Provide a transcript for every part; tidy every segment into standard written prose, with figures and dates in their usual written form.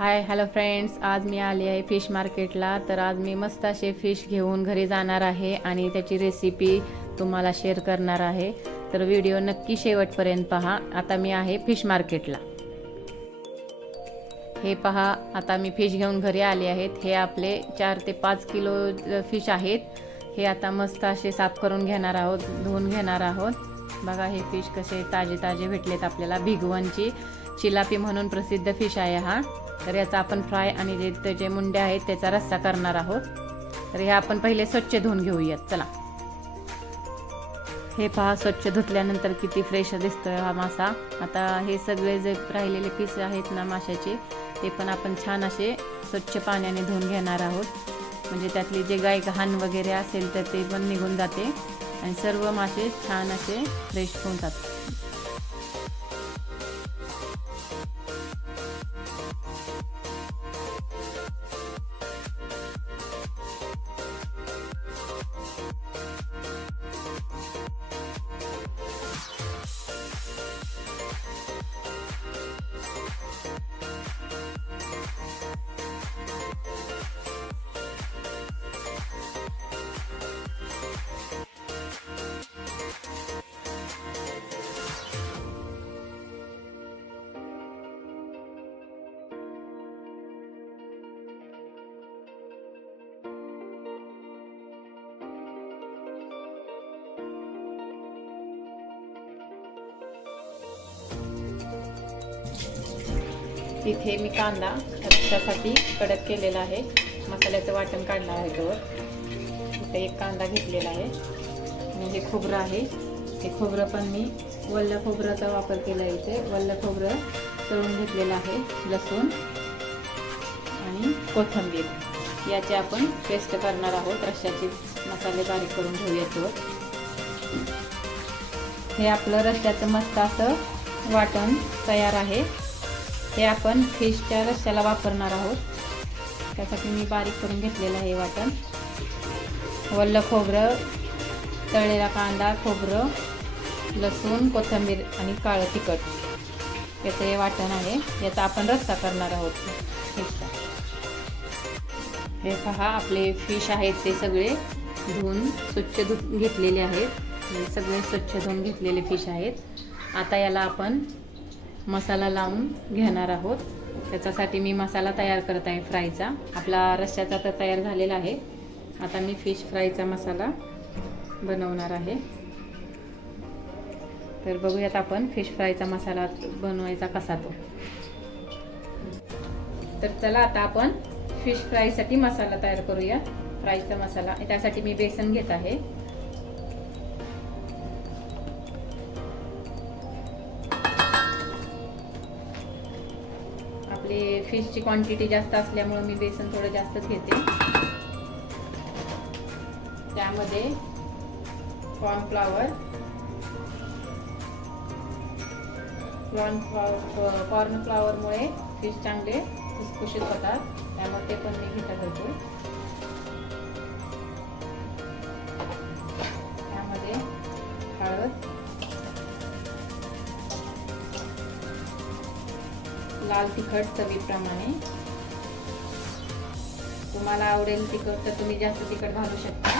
Hi hello friends, आज मी आली आहे फिश मार्केटला. तर आज मी मस्त असे फिश घेऊन घरी जाणार आहे आणि त्याची रेसिपी तुम्हाला शेअर करणार आहे. तर व्हिडिओ नक्की शेवटपर्यंत पहा. आता मी आहे फिश मार्केटला. हे पहा, आता मी फिश घेऊन घरी आले आहेत. हे आपले 4 ते 5 किलो फिश आहेत. हे आता मस्त असे साफ करून घेणार आहोत, धुवून घेणार आहोत. बघा हे फिश कसे ताजे ताजे भेटलेत आपल्याला. भिगवणची चिलापी म्हणून प्रसिद्ध फिश आहे हा. तर याचा आपण फ्राय आणि जे त्याचे मुंडे आहेत त्याचा रस्सा करणार आहोत. तर हे आपण पहिले स्वच्छ धुवून घेऊयात. चला, हे पहा स्वच्छ धुतल्यानंतर किती फ्रेश दिसतोय हा मासा. आता हे सगळे जे राहिलेले पीस आहेत ना माशाचे, ते पण आपण छान असे स्वच्छ पाण्याने धुवून घेणार आहोत. म्हणजे त्यातली जे गाय घाण वगैरे असेल तर ते पण निघून जाते आणि सर्व मासे छान असे फ्रेश होऊन जातात. इथे मी कांदा रस्स्यासाठी कडक केलेला आहे. मसाल्याचं वाटण काढलं आहे त्यावर. इथे एक कांदा घेतलेला आहे आणि हे खोबरं आहे. हे खोबरं पण मी वल्ल खोबऱ्याचा वापर केला आहे. इथे वल्ल खोबरं तळून घेतलेलं आहे. लसूण आणि कोथिंबीर याची आपण पेस्ट करणार आहोत. रस्स्याचे मसाले बारीक करून घेऊया याच्यावर. हे आपलं रस्स्याचं मस्त असं वाटण तयार आहे. हे आपण फिशच्या रस्स्याला वापरणार आहोत. त्यासाठी मी बारीक करून घेतलेलं आहे वाटण. वल्ल खोबरं, तळलेला कांदा, खोबरं, लसूण, कोथिंबीर आणि काळं तिखट याचं हे वाटण आहे. याचा आपण रस्सा करणार आहोत फिशचा. हे पहा, आपले फिश आहेत ते सगळे धुवून स्वच्छ घेतलेले आहेत. हे सगळे स्वच्छ धुवून घेतलेले फिश आहेत. आता याला आपण मसाला लावून घेणार आहोत. त्याच्यासाठी मी मसाला तयार करत आहे फ्रायचा. आपला रस्स्याचा तर तयार झालेला आहे. आता मी फिश फ्रायचा मसाला बनवणार आहे. तर बघूयात आपण फिश फ्रायचा मसाला बनवायचा कसा तो. तर चला आता आपण फिश फ्रायसाठी मसाला तयार करूया. फ्रायचा मसाला, त्यासाठी मी बेसन घेत आहे. फिशची क्वांटिटी जास्त असल्यामुळे मी बेसन थोडं जास्तच घेते. त्यामध्ये कॉर्नफ्लॉवरमुळे फिश चांगले खुसखुशीत होतात. त्यामुळे ते पण मी घेत होतो. त्यामध्ये हळद, लाल तिखट चवीप्रमाणे. तुम्हाला आवडेल तिखट तर तुम्ही जास्त तिखट घालू शकता.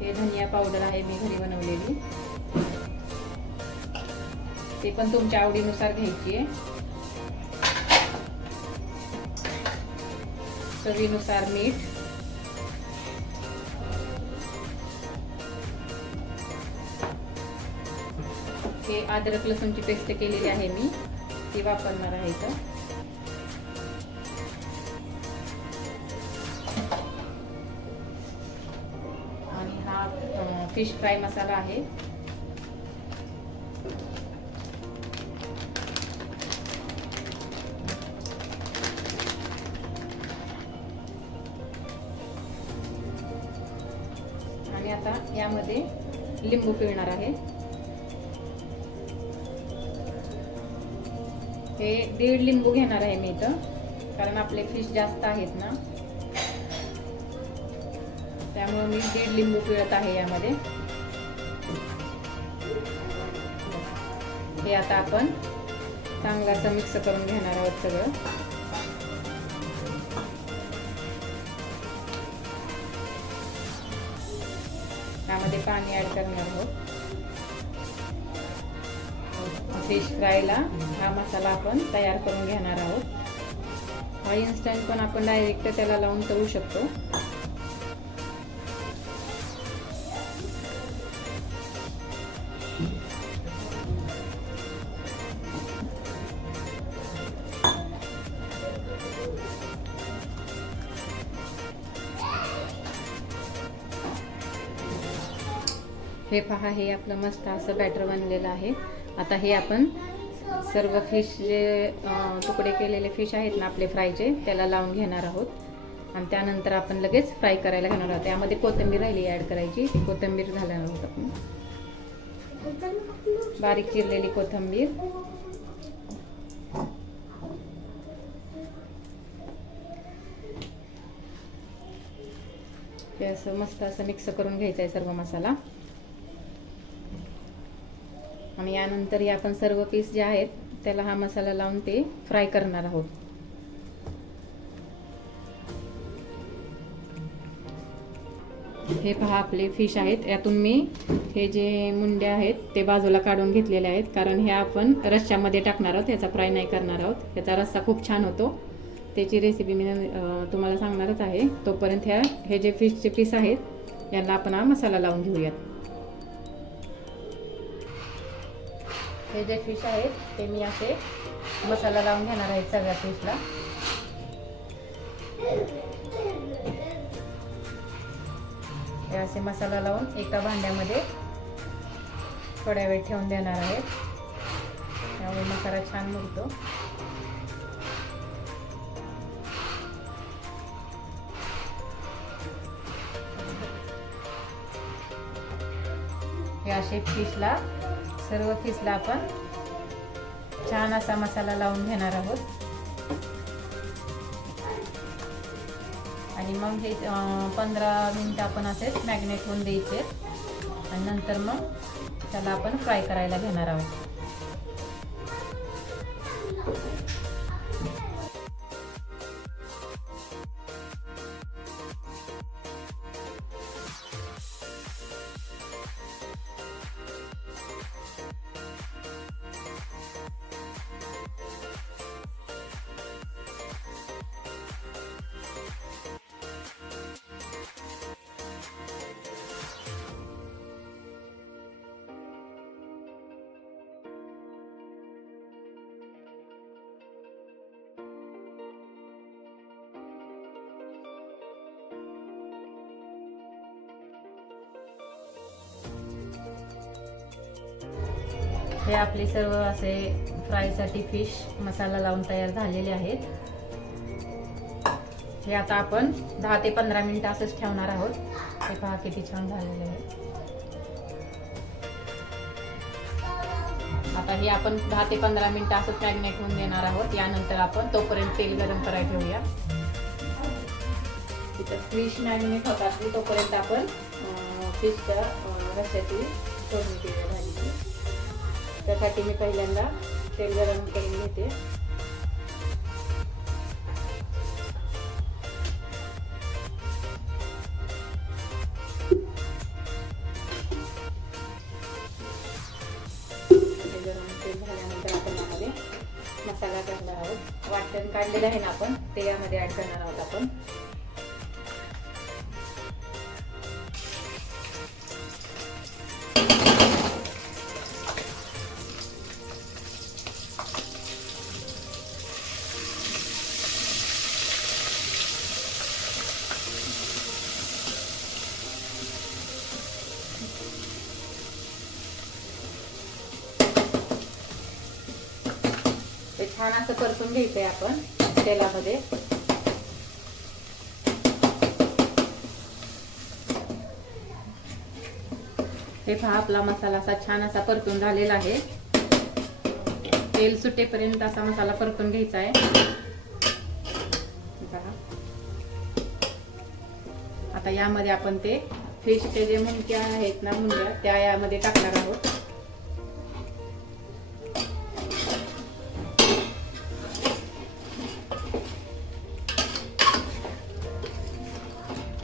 हे धनिया पावडर आहे मी घरी बनवलेली. ते पण तुमच्या आवडीनुसार घ्यायची आहे. चवीनुसार मीठ, हे अद्रक लसूणची पेस्ट केलेली आहे मी, ती वापरणार आहे इथं. आणि हा फिश फ्राय मसाला आहे. आणि आता यामध्ये लिंबू पिळणार आहे. हे 1.5 लिंबू घेणार आहे मी इथं, कारण आपले फिश जास्त आहेत ना, त्यामुळे मी 1.5 लिंबू पिळत आहे यामध्ये. हे आता आपण चांगलं असं मिक्स करून घेणार आहोत सगळं. यामध्ये पाणी ॲड करणार आहोत. फिश फ्रायला हा मसाला आपण तयार करून घेणार आहोत. हा इन्स्टंट पण आपण डायरेक्ट त्याला लावून तळू शकतो. हे पहा, हे आपलं मस्त असं बॅटर बनलेलं आहे. आता हे आपण सर्व फिश जे तुकडे केलेले फिश आहेत ना आपले फ्रायचे, त्याला लावून घेणार आहोत आणि त्यानंतर आपण लगेच फ्राय करायला घेणार आहोत. त्यामध्ये कोथिंबीर राहिली ॲड करायची. ती कोथिंबीर घालणार आहोत आपण, बारीक चिरलेली कोथिंबीर. हे असं मस्त असं मिक्स करून घ्यायचं आहे सर्व मसाला. आणि यानंतर हे आपण सर्व पीस जे आहेत त्याला हा मसाला लावून ते फ्राय करणार आहोत. हे पहा, आपले फिश आहेत. यातून मी हे जे मुंड्या आहेत ते बाजूला काढून घेतलेले आहेत, कारण हे आपण रश्श्यामध्ये टाकणार आहोत, याचा फ्राय नाही करणार आहोत. याचा रस्सा खूप छान होतो. त्याची रेसिपी मी तुम्हाला सांगणारच आहे. तोपर्यंत हे जे फिशचे पीस आहेत यांना आपण हा मसाला लावून घेऊयात. हे जे फिश आहेत ते मी असे मसाला लावून घेणार आहे सगळ्या फिशला. हे असे मसाला लावून एका भांड्यामध्ये थोड्या वेळ ठेवून देणार आहे. त्यामुळे मसाला छान मुरतो. हे असे फिशला, सर्व फिशला आपण छान असा मसाला लावून घेणार आहोत. आणि मग हे 15 मिनिटं आपण असेच मॅग्नेट होऊन द्यायचे आणि नंतर मग त्याला आपण फ्राय करायला घेणार आहोत. हे आपले सर्व असे फ्रायसाठी फिश मसाला लावून तयार झालेले आहेत. हे आता आपण 10 ते 15 मिनिटं असंच ठेवणार आहोत. हे पहा किती छान झालेले आहे. आता हे आपण 10 ते 15 मिनिटं असंच मॅग्नेट होऊन देणार आहोत. यानंतर आपण तोपर्यंत तेल गरम करायला ठेवूया. तिथं फिश मॅग्नेट होतात तोपर्यंत आपण फिशच्या रस्स्याची फोडणी केली भाजी. त्यासाठी मी पहिल्यांदा तेल गरम करून घेते. गरम तेल झाल्यानंतर आपण यामध्ये मसाला टाकणार आहोत. वाटण काढलेलं आहे ना आपण, ते यामध्ये ऍड करणार आहोत आपण. छान असं परतून घ्यायचंय आपण तेलामध्ये. हे पहा, आपला मसाला असा छान असा परतून झालेला आहे. तेल सुटेपर्यंत असा मसाला परतून घ्यायचा आहे. आता यामध्ये आपण ते फिशचे जे मुंड्या आहेत ना, मुंड्या त्या यामध्ये टाकणार आहोत.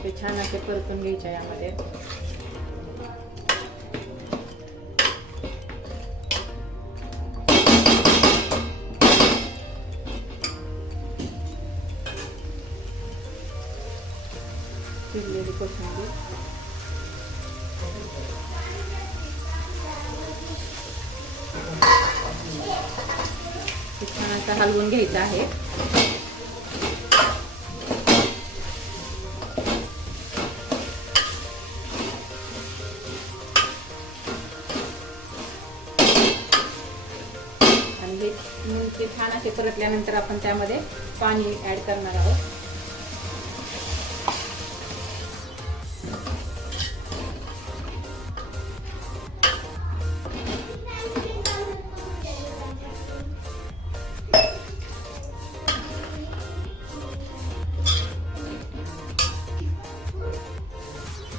ते छान असे परतून घ्यायचे यामध्ये. चिरलेली कोथिंबीर, छान असं हलवून घ्यायचं आहे. आणि हे ते छान असे परतल्यानंतर आपण त्यामध्ये पाणी ऍड करणार आहोत.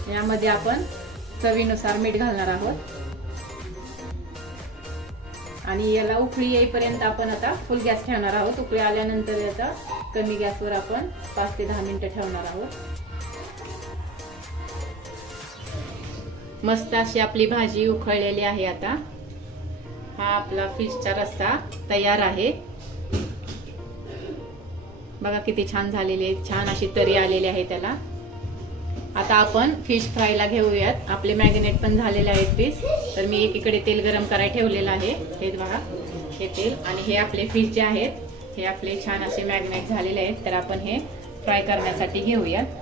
यामध्ये आपण चवीनुसार मीठ घालणार आहोत आणि याला उकळी येईपर्यंत आपण आता फुल गॅस ठेवणार आहोत. उकळी आल्यानंतर याचा कमी गॅसवर आपण 5 ते 10 मिनिटं ठेवणार आहोत. मस्त अशी आपली भाजी उकळलेली आहे. आता हा आपला फिशचा रस्सा तयार आहे. बघा किती छान झालेली आहे, छान अशी तरी आलेली आहे त्याला. आता आपण फिश फ्रायला घेऊयात. आपले मॅरिनेट पण झालेले आहेत फिश. तर मी एकीकडे तेल गरम करायला ठेवलेलं आहे. हे बघा हे तेल आणि हे आपले फिश जे आहेत हे आपले छान असे मॅरिनेट झालेले आहेत. तर आपण हे फ्राय करण्यासाठी घेऊयात.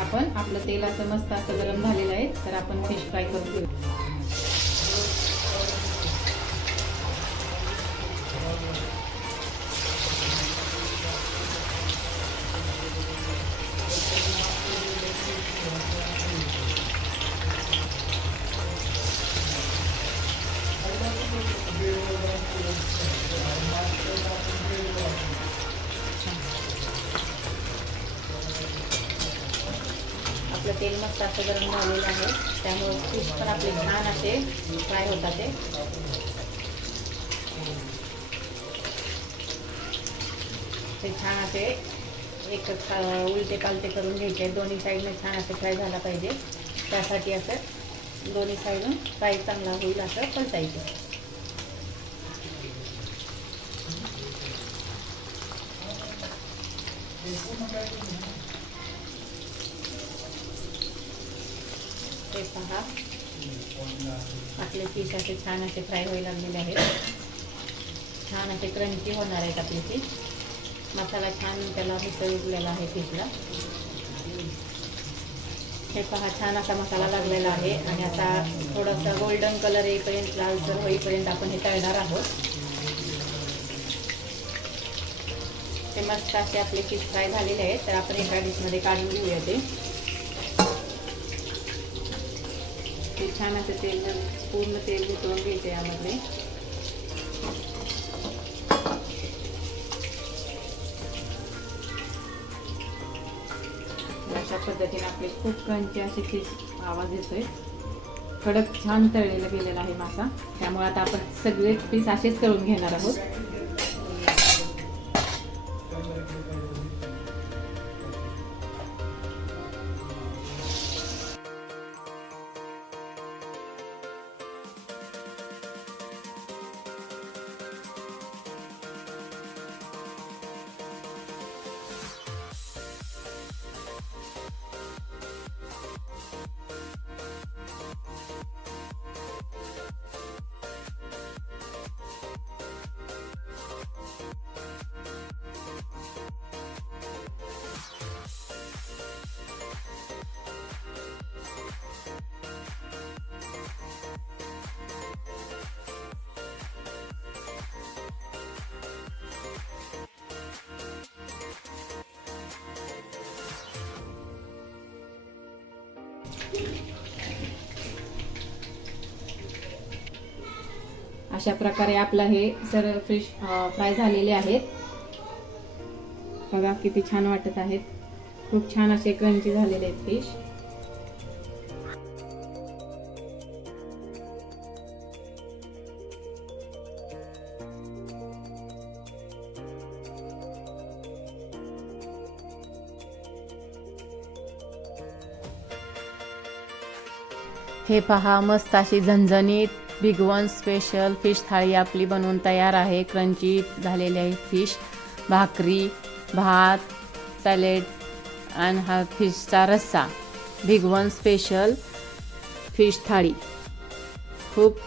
आपण आपलं तेल असं मस्त असं गरम झालेलं आहे. तर आपण फिश फ्राय करून घेऊ. आपलं तेल मस्त असं गरम झालेलं आहे. त्यामुळे फिश पण आपले छान असे फ्राय होतात. ते छान असे एक उलटे पालटे करून घ्यायचे. दोन्ही साईडने छान असे फ्राय झाला पाहिजे. त्यासाठी असं दोन्ही साईडून फ्राय चांगला होईल असं पलटायचं. ते पहा आपले फिश असे छान असे फ्राय व्हायला लागलेले आहेत. छान असे क्रंची होणार आहेत आपले फिश. मसाला छान त्याला मिसळलेला आहे फिशला. हे पहा छान असा मसाला लागलेला आहे आणि आता थोडासा गोल्डन कलर येईपर्यंत, लालसर होईपर्यंत आपण हे तळणार आहोत. ते मस्त असे आपले फिश फ्राय झालेले आहेत. तर आपण एका डिशमध्ये काढून घेऊया. ते छान असे तेल पूर्ण तेल उतरवून घ्यायचे यामध्ये. अशा पद्धतीने आपले खूप क्रंची असे फिश आवाज येतोय. कडक छान तळलेला गेलेला आहे मासा. त्यामुळे आता आपण सगळे पीस असेच तळून घेणार आहोत. अशा प्रकारे आपला हे सर्व फिश फ्राय झालेले आहेत. बघा किती छान वाटत आहेत. खूप छान असे क्रंची झालेले आहेत फिश. हे पहा, मस्त अशी झणझणीत बिग वन स्पेशल फिश थाळी आपली बनवून तयार आहे. क्रंची झालेली आहे फिश, भाकरी, भात, सॅलेड आणि हा फिशचा रस्सा. बिग वन स्पेशल फिश थाळी खूप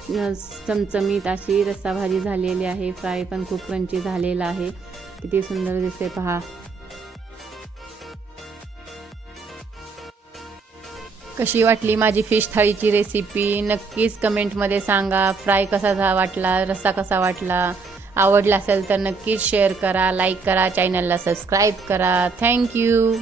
चमचमीत अशी रस्सा भाजी झालेली आहे. फ्राय पण खूप क्रंची झालेला आहे. किती सुंदर दिसते पहा. कशी वाटली माझी फिश थाळीची रेसिपी नक्कीच कमेंटमध्ये सांगा. फ्राय कसा वाटला, रस्सा कसा वाटला, आवडला असेल तर नक्कीच शेअर करा, लाईक करा, चॅनलला सबस्क्राईब करा. थँक्यू.